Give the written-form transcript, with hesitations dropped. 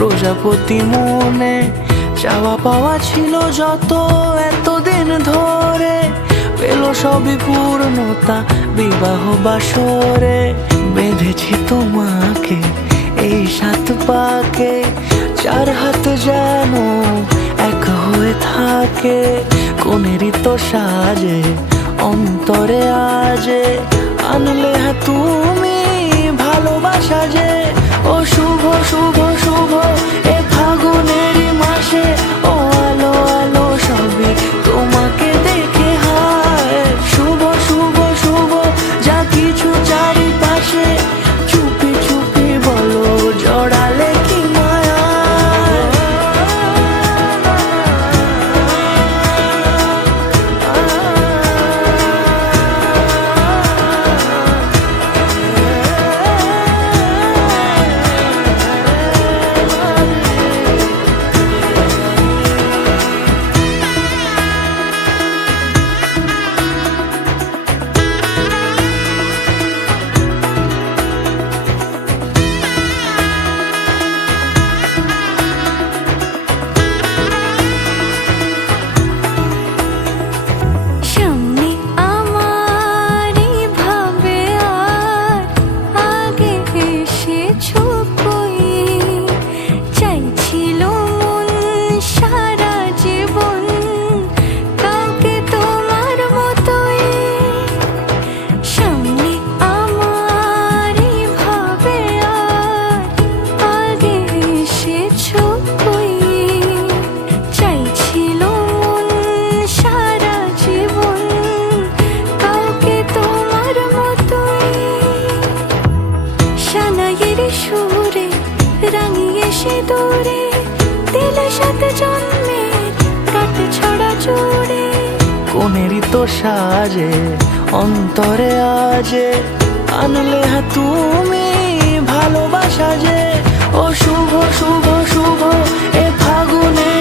প্রজাপতি মনে চাওয়া পাওয়া ছিল যত এতদিন ধরে, পেল সবই পূর্ণতা বিবাহ বাসরে। বেঁধেছি তোমাকে এই 7 পাকে, 4 হাত যেন এক হয়ে থাকে। কোনেরই তো সাজে অন্তরে আজে, আনলে হ্যাঁ তুমি ভালোবাসা যে। ও শুভ শুভ শুভ এ ফাগুনেরই মাসে, ও আলো আলো সবই তোমাকে দেখে হায়। শুভ শুভ শুভ যা কিছু চারিপাশে, চুপি চুপি বলো জড়ালে কি মায়া। সুরে রাঙিয়ে সে দূরে দিলে 7 জন্মের কাট ছড়া জুড়ে। কোনেরই তো সাজে অন্তরে আজে, আনলে হ্যাঁ তুমি ভালোবাসা যে। ও শুভ শুভ শুভ এ ফাগুনে